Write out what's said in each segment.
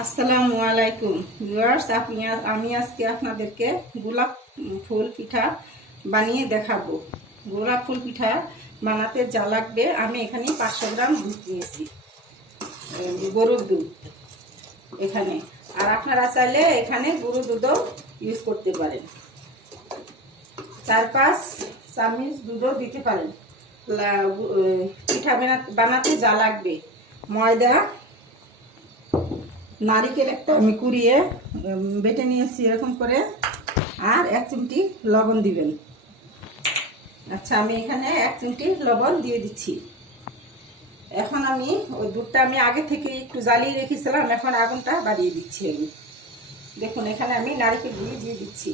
আসসালামু আলাইকুম ভিউয়ার্স, আমি আজকে আপনাদেরকে গোলাপ ফুল পিঠা বানিয়ে দেখাবো। গোলাপ ফুল পিঠা বানাতে যা লাগবে, আমি এখানে 500 গ্রাম দুধ নিয়েছি, গরুর দুধ এখানে। আর আপনারা চাইলে এখানে গরু দুধও ইউজ করতে পারেন, 4-5 চামচ দুধও দিতে পারেন। পিঠা বানাতে যা লাগবে, ময়দা, নারিকেল একটা আমি কুড়িয়ে বেটে নিয়েছি এরকম করে, আর 1 চিমটি লবণ দিবেন। আচ্ছা, আমি এখানে 1 চিমটি লবণ দিয়ে দিচ্ছি। এখন আমি ওই দুধটা আমি আগে থেকে একটু জ্বালিয়ে রেখেছিলাম, এখন আগুনটা বাড়িয়ে দিচ্ছি। আমি দেখুন, এখানে আমি নারিকেল দিয়ে দিচ্ছি।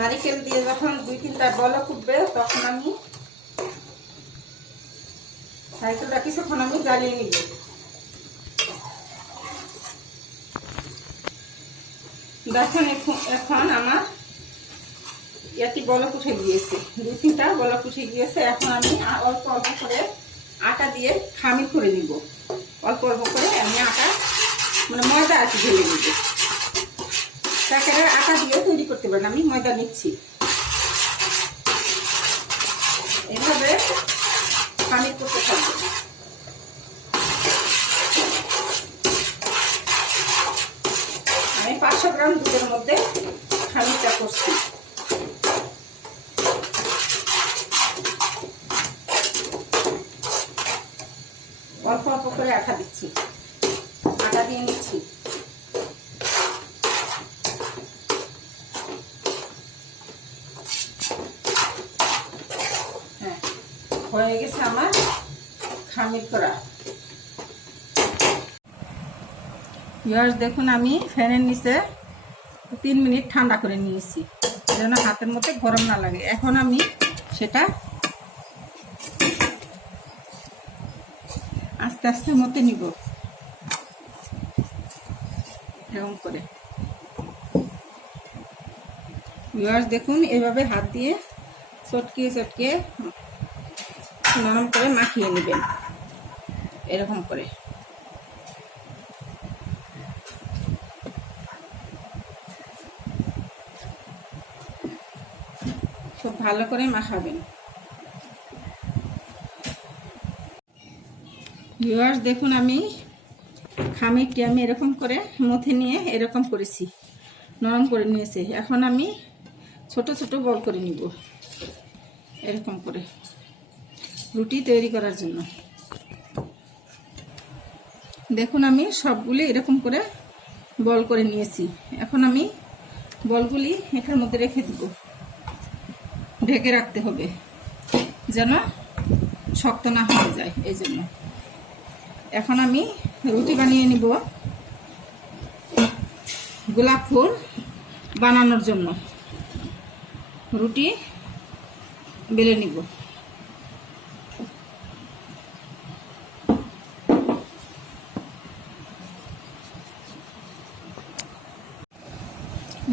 নারিকেল দিয়ে যখন 2-3টা বলক উঠবে, তখন আমি নারিকেলটা কিছুক্ষণ আমি জ্বালিয়ে নিব। দেখুন, এখন আমার এটি বলক উঠে গিয়েছে, 2-3টা বলক উঠে গিয়েছে। এখন আমি অল্প অল্প করে আটা দিয়ে খামির করে নিব। অল্প অল্প করে আমি আটা, মানে ময়দা আর কি ঢেলে নিব। প্যাকেটের আটা দিয়ে তৈরি করতে পারেন, আমি ময়দা নিচ্ছি। এভাবে খামির করতে থাকবে। আমি 500 গ্রাম দুধের মধ্যে খামিরটা করছি। অল্প অল্প করে আটা দিচ্ছি, আটা দিয়ে নিচ্ছি। হ্যাঁ, হয়ে গেছে আমার খামির করা। ভিউয়ার্স, দেখুন, আমি ফ্যানের নিচে 3 মিনিট ঠান্ডা করে নিয়েছি, যেন হাতের মধ্যে গরম না লাগে। এখন আমি সেটা আস্তে আস্তে মতে নিব, এরকম করে। ভিউয়ার্স, দেখুন, এভাবে হাত দিয়ে চটকিয়ে চটকিয়ে নরম করে মাখিয়ে নেবেন, এরকম করে। খুব ভালো করে মাখাবেন। ভিউয়ার্স, দেখুন, আমি খামিরটি আমি এরকম করে মথে নিয়ে এরকম করেছি, নরম করে নিয়েছি। এখন আমি ছোট ছোট বল করে নিব, এরকম করে, রুটি তৈরি করার জন্য। দেখুন, আমি সবগুলি এরকম করে বল করে নিয়েছি। এখন আমি বলগুলি এটার মধ্যে রেখে দিব, ঢেকে রাখতে হবে যেন শক্ত না হয়ে যায়, এই জন্য। এখন আমি রুটি বানিয়ে নিব গোলাপ ফুল বানানোর জন্য। রুটি বেলে নিব।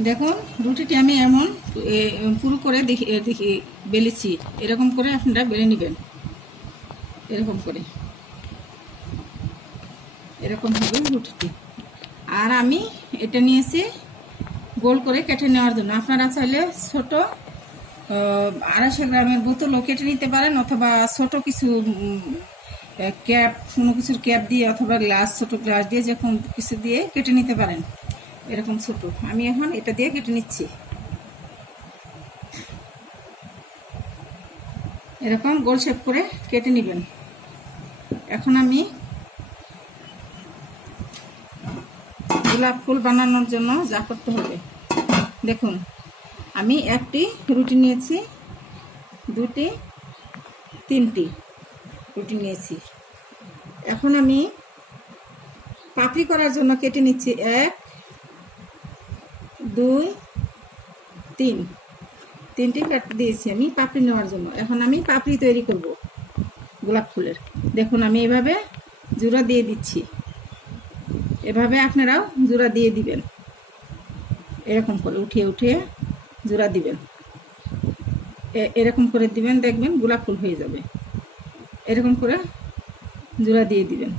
দেখুন, রুটিটি আমি এমন পুরো করে দেখি বেলেছি। এরকম করে আপনারা বেলে নেবেন, এরকম করে, এরকম হবে রুটিটি। আর আমি এটা নিয়েছি গোল করে কেটে নেওয়ার জন্য। আপনারা চাইলে ছোট 250 গ্রামের বোতলও কেটে নিতে পারেন, অথবা ছোট কিছু ক্যাপ, কোনো কিছুর ক্যাপ দিয়ে, অথবা গ্লাস, ছোট গ্লাস দিয়ে, যে কোনো কিছু দিয়ে কেটে নিতে পারেন, এরকম ছোট। আমি এখন এটা দিয়ে কেটে নিচ্ছি, এরকম গোল শেপ করে কেটে নেবেন। এখন আমি গোলাপ ফুল বানানোর জন্য যা করতে হবে, দেখুন, আমি 1টি রুটি নিয়েছি, 2টি, 3টি রুটি নিয়েছি। এখন আমি পাপড়ি করার জন্য কেটে নিচ্ছি 1, 2, 3, 3টি কেটে দিয়েছি আমি পাপড়ি নেওয়ার জন্য। এখন আমি পাপড়ি তৈরি করব গোলাপ ফুলের। দেখুন, আমি এভাবে জোড়া দিয়ে দিচ্ছি, এভাবে আপনারাও জোড়া দিয়ে দিবেন, এরকম করে উঠিয়ে উঠিয়ে জোড়া দিবেন। এরকম করে দিবেন, দেখবেন গোলাপ ফুল হয়ে যাবে। এরকম করে জোড়া দিয়ে দিবেন,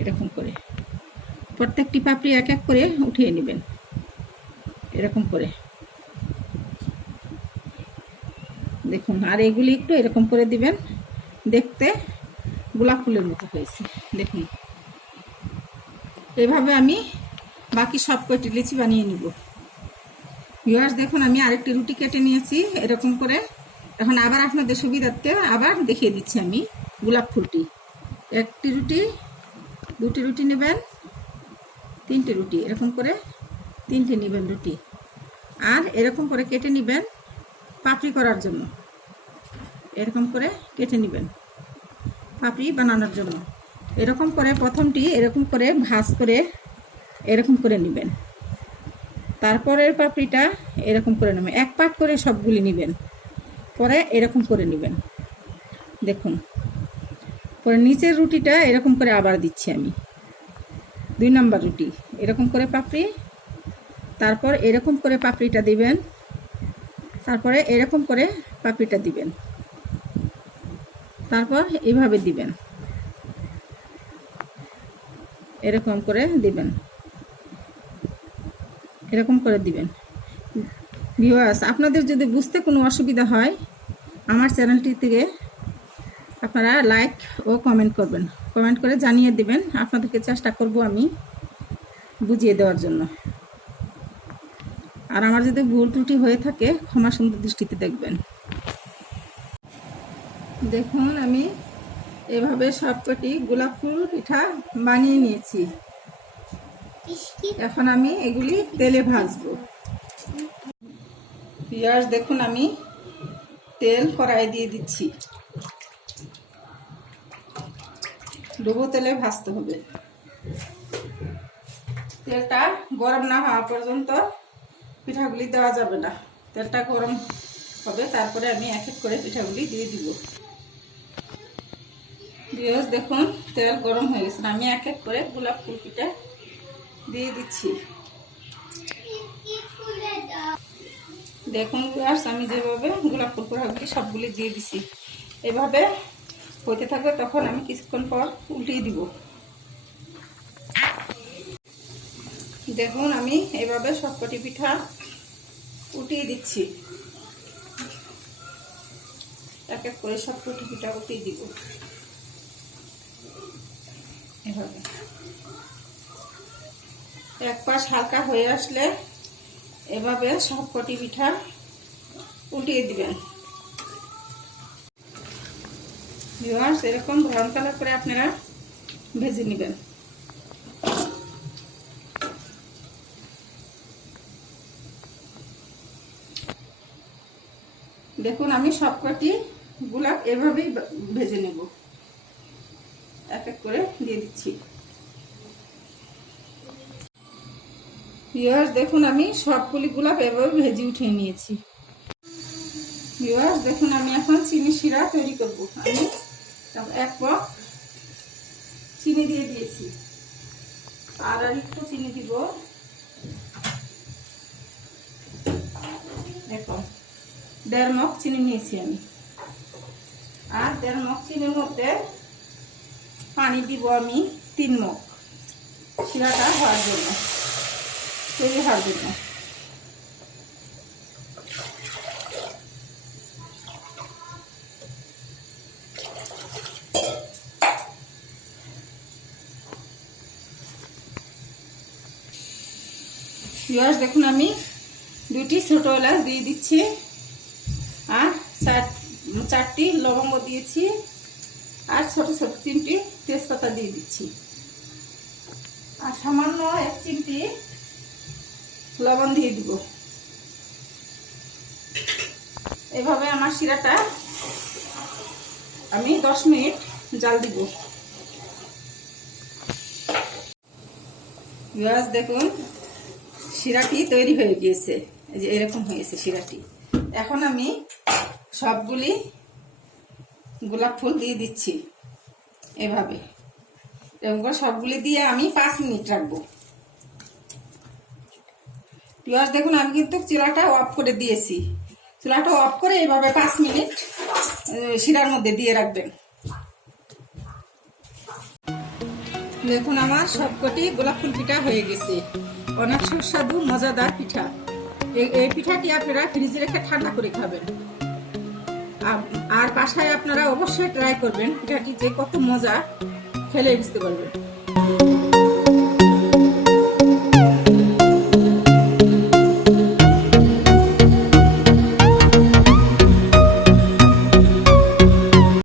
এরকম করে প্রত্যেকটি পাপড়ি এক এক করে উঠিয়ে নেবেন, এরকম করে দেখুন। আর এগুলি একটু এরকম করে দিবেন, দেখতে গোলাপ ফুলের মতো হয়েছে। দেখুন এভাবে আমি বাকি সব কয়টি লিচি বানিয়ে নিব। ভিউয়ার্স দেখুন, আমি আরেকটি রুটি কেটে নিয়েছি এরকম করে। এখন আবার আপনাদের সুবিধার্থে আবার দেখিয়ে দিচ্ছি আমি গোলাপ ফুলটি। একটি রুটি, দুটি রুটি নেবেন, তিনটি রুটি, এরকম করে তিনটি নেবেন রুটি। আর এরকম করে কেটে নেবেন পাপড়ি করার জন্য, এরকম করে কেটে নেবেন পাপড়ি বানানোর জন্য। এরকম করে প্রথমটি এরকম করে ভাঁজ করে এরকম করে নেবেন, তারপরের পাপড়িটা এরকম করে নেবেন, এক পাট করে সবগুলি নেবেন, পরে এরকম করে নেবেন। দেখুন পরে নিচের রুটিটা এরকম করে আবার দিচ্ছি আমি, 2 নম্বর রুটি এরকম করে পাপড়ি, তারপর এরকম করে পাপড়িটা দিবেন, তারপরে এরকম করে পাপড়িটা দিবেন, তারপর এইভাবে দিবেন, এরকম করে দিবেন, এরকম করে দিবেন। ভিউয়ার্স আপনাদের যদি বুঝতে কোনো অসুবিধা হয় আমার চ্যানেলটি থেকে আপনারা লাইক ও কমেন্ট করবেন, কমেন্ট করে জানিয়ে দিবেন। আপনাদেরকে চেষ্টা করব আমি বুঝিয়ে দেওয়ার জন্য। আর আমার যদি ভুল ত্রুটি হয়ে থাকে ক্ষমা সুন্দর দৃষ্টিতে দেখবেন। দেখুন আমি এভাবে সবকটি গোলাপ ফুল পিঠা বানিয়ে নিয়েছি। এখন আমি এগুলি তেলে ভাজবো। পেঁয়াজ দেখুন আমি তেল কড়াই দিয়ে দিচ্ছি, ডুবো তেলে ভাজতে হবে। তেলটা গরম না হওয়া পর্যন্ত পিঠাগুলি দেওয়া যাবে না, তেলটা গরম হবে তারপরে আমি এক এক করে পিঠাগুলি দিয়ে দিব। পেঁয়াজ দেখুন তেল গরম হয়ে গেছে, আমি এক এক করে গোলাপ ফুল পিঠা দিয়ে দিচ্ছি। দেখুন ভিউয়ার্স আমি যেভাবে গোলাপ ফুল পিঠাগুলি সবগুলি দিয়ে দিছি, এভাবে হতে থাকবে, তখন আমি কিছুক্ষণ পর উল্টিয়ে দিব। দেখুন আমি এভাবে সবকটি পিঠা উল্টিয়ে দিচ্ছি, এক এক করে সবকটি পিঠা উল্টিয়ে দিব এভাবে। এক পাশ হালকা হয়ে আসলে এভাবে সবকটি পিঠা উল্টিয়ে দিবেন। ভিউয়ার্স এরকম ব্রাউন কালার করে আপনারা ভেজে নেবেন। দেখুন আমি সবকটি গোলাপ এভাবেই ভেজে নেব, এক এক করে দিয়ে দিচ্ছি। ভিউয়ার্স দেখুন আমি সবগুলি গোলাপ এভাবে ভেজে উঠিয়ে নিয়েছি। ভিউয়ার্স দেখুন আমি এখন চিনি শিরা তৈরি করব। আমি 1 কাপ চিনি দিয়ে দিয়েছি, আর একটু চিনি দিব। দেখুন 1.5 মগ চিনি নিয়েছি আমি, আর 1.5 মগ চিনির মধ্যে পানি দিব আমি 3 মগ, শিরাটা হওয়ার জন্য, তৈরি হওয়ার জন্য। ভিউয়ার্স দেখুন আমি 2টি ছোট এলাচ দিয়ে দিচ্ছি, আর 4টি লবঙ্গ দিয়েছি, আর ছোট ছোট 3টি তেজপাতা দিয়ে দিচ্ছি, আর সামান্য 1 চিমটি লবণ দিয়ে দিব। এভাবে আমার শিরাটা আমি 10 মিনিট জাল দিব। ভিউয়ার্স দেখুন শিরাটি তৈরি হয়ে গিয়েছে, এই যে এরকম হয়েছে শিরাটি। এখন আমি সবগুলি গোলাপ ফুল দিয়ে দিচ্ছি, এভাবে এরকম করে সবগুলি দিয়ে আমি 5 মিনিট রাখবো। ভিউয়ার্স দেখুন আমি কিন্তু চুলাটা অফ করে দিয়েছি, চুলাটা অফ করে এইভাবে 5 মিনিট শিরার মধ্যে দিয়ে রাখবেন। দেখুন আমার সবকটি গোলাপ ফুল পিঠা হয়ে গেছে। অনেক সুস্বাদু মজাদার পিঠা। এই পিঠাটি আপনারা ফ্রিজে রেখে ঠান্ডা করে খাবেন। আর বাসায় আপনারা অবশ্যই ট্রাই করবেন, পিঠাটি যে কত মজা, খেলে বুঝতে পারবেন।